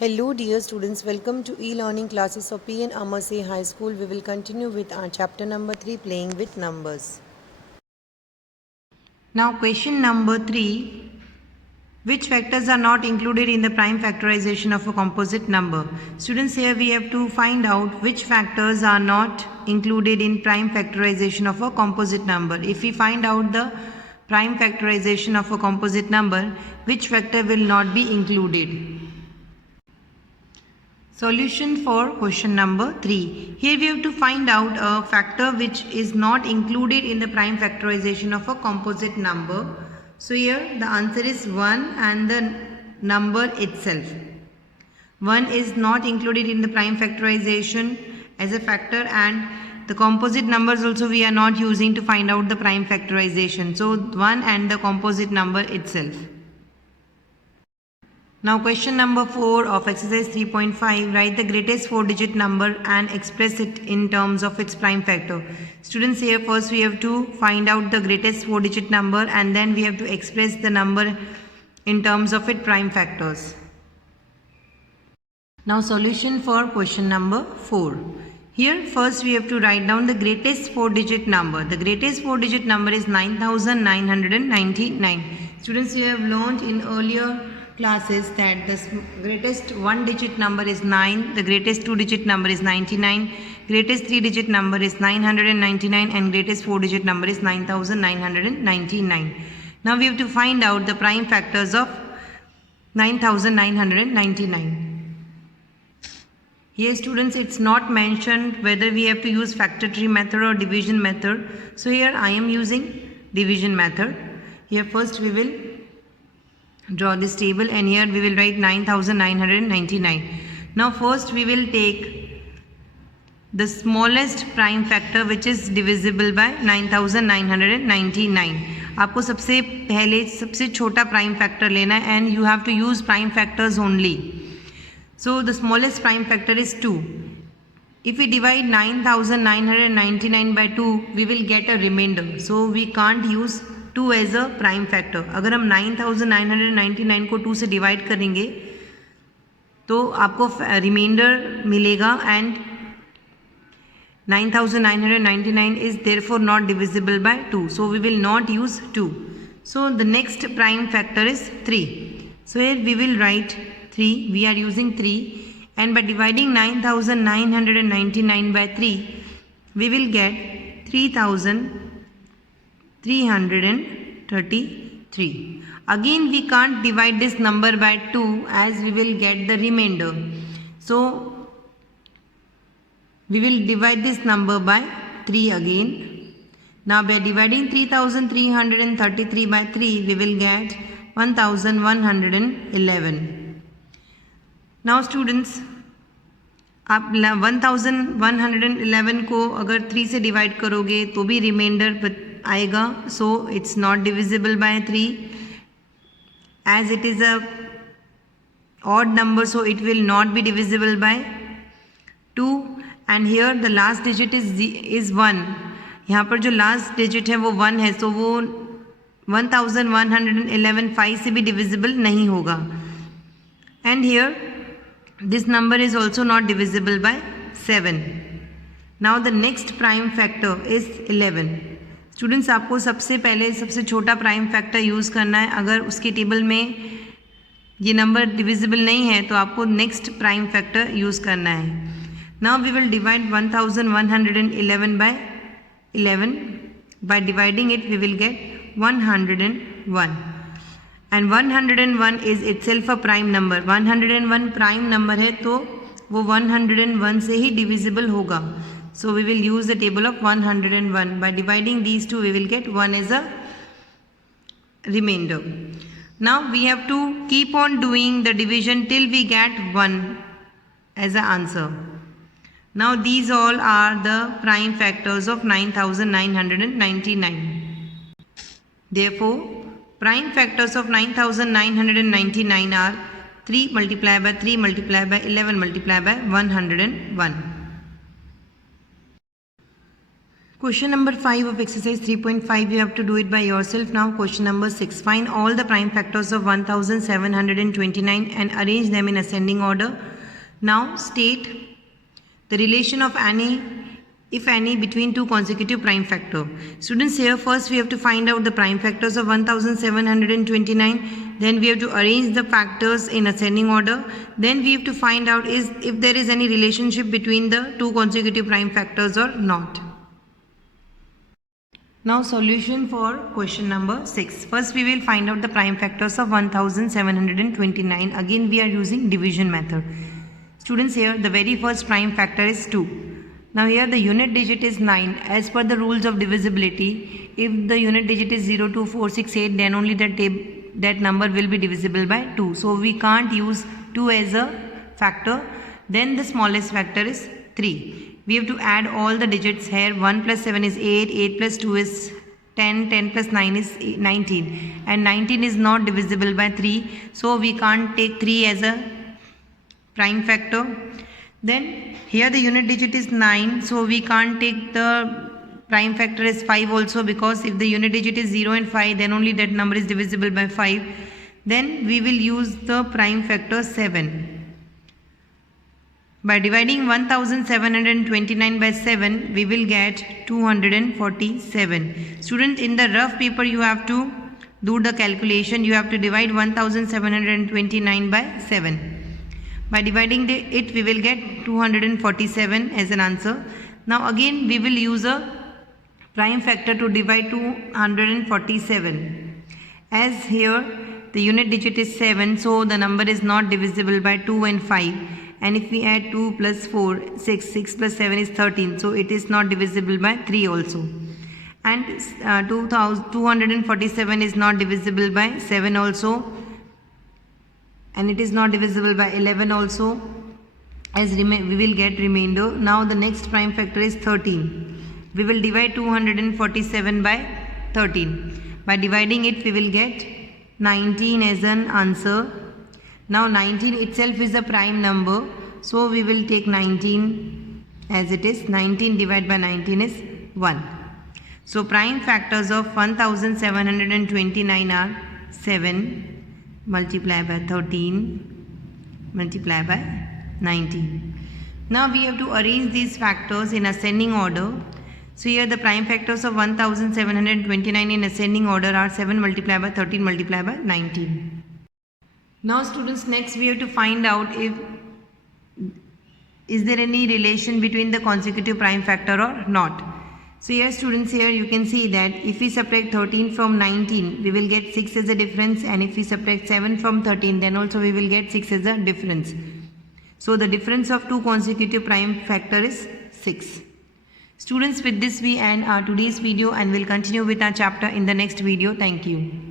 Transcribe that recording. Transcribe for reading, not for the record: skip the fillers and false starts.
Hello dear students, welcome to e-learning classes of P.N. Amasai High School. We will continue with our chapter number 3, playing with numbers. Now question number 3, which factors are not included in the prime factorization of a composite number? Students, here we have to find out which factors are not included in prime factorization of a composite number. If we find out the prime factorization of a composite number, which factor will not be included? Solution for question number 3. Here we have to find out a factor which is not included in the prime factorization of a composite number. So here the answer is 1 and the number itself. 1 is not included in the prime factorization as a factor, and the composite numbers also we are not using to find out the prime factorization. So 1 and the composite number itself. Now question number 4 of exercise 3.5, write the greatest 4-digit number and express it in terms of its prime factor. Students, here first we have to find out the greatest 4-digit number and then we have to express the number in terms of its prime factors. Now solution for question number 4. Here first we have to write down the greatest 4-digit number. The greatest 4-digit number is 9999. Students, you have learned in earlier classes that the greatest 1-digit number is 9, the greatest 2-digit number is 99, greatest 3-digit number is 999 and greatest 4-digit number is 9999. Now we have to find out the prime factors of 9999. Here students, it's not mentioned whether we have to use factor tree method or division method. So here I am using division method. Here first we will draw this table and here we will write 9999. Now first we will take the smallest prime factor which is divisible by 9999. आपको सबसे पहले सबसे छोटा prime factor लेना है and you have to use prime factors only. So the smallest prime factor is 2. If we divide 9999 by 2, we will get a remainder. So we can't use 2 as a prime factor. अगर हम 9999 को 2 से divide करेंगे तो आपको reminder मिलेगा and 9999 is therefore not divisible by 2. So we will not use 2. So the next prime factor is 3. So here we will write 3. We are using 3 and by dividing 9999 by 3 we will get 3333. Again we can't divide this number by 2 as we will get the remainder. So we will divide this number by 3 again. Now by dividing 3333 by 3 we will get 1111. Now students, आप 1111 को अगर 3 से divide करोगे तो भी reminder आएगा. So it's not divisible by 3 as it is a odd number, so it will not be divisible by 2 and here the last digit is 1. यहाँ पर जो लास्ट डिजिट है वो 1 है, सो वो 1111 5 से भी डिविजिबल नहीं होगा. And here this number is also not divisible by 7. Now the next prime factor is 11. Students, आपको सबसे पहले सबसे छोटा prime factor यूज़ करना है. अगर उसके टेबल में ये नंबर divisible नहीं है तो आपको next prime factor यूज़ करना है. Now we will divide 1111 by 11. By dividing it we will get 101. And 101 is itself a prime number. 101 prime number है तो वो 101 से ही divisible होगा. So we will use the table of 101. By dividing these two we will get 1 as a remainder. Now we have to keep on doing the division till we get 1 as an answer. Now these all are the prime factors of 9999. Therefore prime factors of 9999 are 3 multiplied by 3 multiplied by 11 multiplied by 101. Question number 5 of exercise 3.5, you have to do it by yourself now. Question number 6, find all the prime factors of 1729 and arrange them in ascending order. Now state the relation of any, if any, between two consecutive prime factor. Students, here first we have to find out the prime factors of 1729. Then we have to arrange the factors in ascending order. Then we have to find out if there is any relationship between the two consecutive prime factors or not. Now solution for question number 6. First we will find out the prime factors of 1729. Again we are using division method. Students, here the very first prime factor is 2. Now here the unit digit is 9. As per the rules of divisibility, if the unit digit is 0, 2, 4, 6, 8, then only that number will be divisible by 2. So we can't use 2 as a factor. Then the smallest factor is 3. We have to add all the digits here. 1 plus 7 is 8, 8 plus 2 is 10, 10 plus 9 is 19. And 19 is not divisible by 3. So we can't take 3 as a prime factor. Then here the unit digit is 9. So we can't take the prime factor as 5 also, because if the unit digit is 0 and 5, then only that number is divisible by 5. Then we will use the prime factor 7. By dividing 1729 by 7, we will get 247. Student, in the rough paper you have to do the calculation. You have to divide 1729 by 7. By dividing it, we will get 247 as an answer. Now again we will use a prime factor to divide 247. As here the unit digit is 7, so the number is not divisible by 2 and 5. And if we add 2 plus 4, 6, 6 plus 7 is 13. So it is not divisible by 3 also. And 247 is not divisible by 7 also. And it is not divisible by 11 also. As we will get remainder. Now the next prime factor is 13. We will divide 247 by 13. By dividing it, we will get 19 as an answer. Now 19 itself is a prime number, so we will take 19 as it is. 19 divided by 19 is 1. So prime factors of 1729 are 7 multiplied by 13 multiplied by 19. Now we have to arrange these factors in ascending order. So here the prime factors of 1729 in ascending order are 7 multiplied by 13 multiplied by 19. Now students, next we have to find out is there any relation between the consecutive prime factor or not. So here students, here you can see that if we subtract 13 from 19, we will get 6 as a difference, and if we subtract 7 from 13, then also we will get 6 as a difference. So the difference of two consecutive prime factor is 6. Students, with this we end our today's video and will continue with our chapter in the next video. Thank you.